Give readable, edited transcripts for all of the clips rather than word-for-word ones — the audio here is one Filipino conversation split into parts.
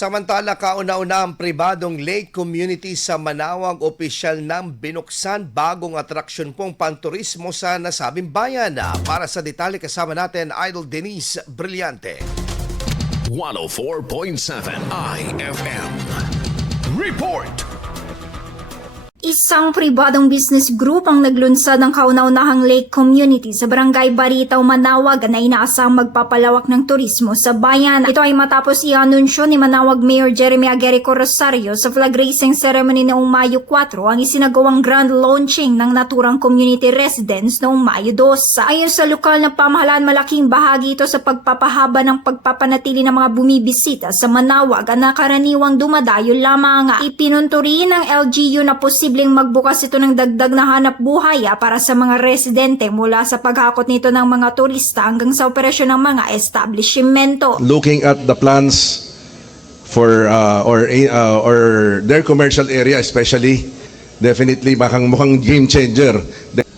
Samantala, kauna-una ang pribadong lake community sa Manawag opisyal nang binuksan bagong atraksyon pong panturismo sa nasabing bayan. Para sa detalye kasama natin, Idol Denise Brillante. 104.7 IFM Report. Isang pribadong business group ang naglunsad ng kauna-unahang lake community sa Barangay Baritaw, Manawag na inaasang magpapalawak ng turismo sa bayan. Ito ay matapos i-anunsyo ni Manawag Mayor Jeremy Aguerico Rosario sa flag raising ceremony noong Mayo 4 ang isinagawang grand launching ng naturang community residence noong Mayo 2. Ayon sa lokal na pamahalaan, malaking bahagi ito sa pagpapahaba ng pagpapanatili ng mga bumibisita sa Manawag na karaniwang dumadayo lamang. Ipinunturi ng LGU na posibleng magbukas ito ng dagdag na hanap buhay para sa mga residente mula sa paghakot nito ng mga turista hanggang sa operasyon ng mga establishmento. Looking at the plans for or their commercial area especially, definitely mukhang game changer.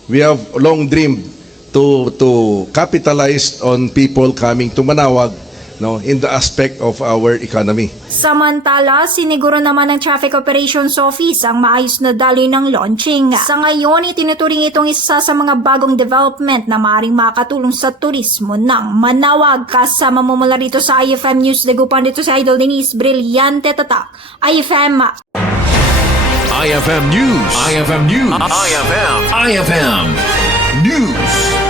We have long dreamed to capitalize on people coming to Manawag, in the aspect of our economy. Samantala, siniguro naman ng Traffic Operations Office ang maayos na daloy ng launching. Sa ngayon, itinuturing itong isa sa mga bagong development na maaaring makatulong sa turismo ng Manawag. Kasama mo mula rito sa IFM News, dagupan dito sa Idol Denise Brillante, tatak IFM. IFM News. IFM News. IFM News.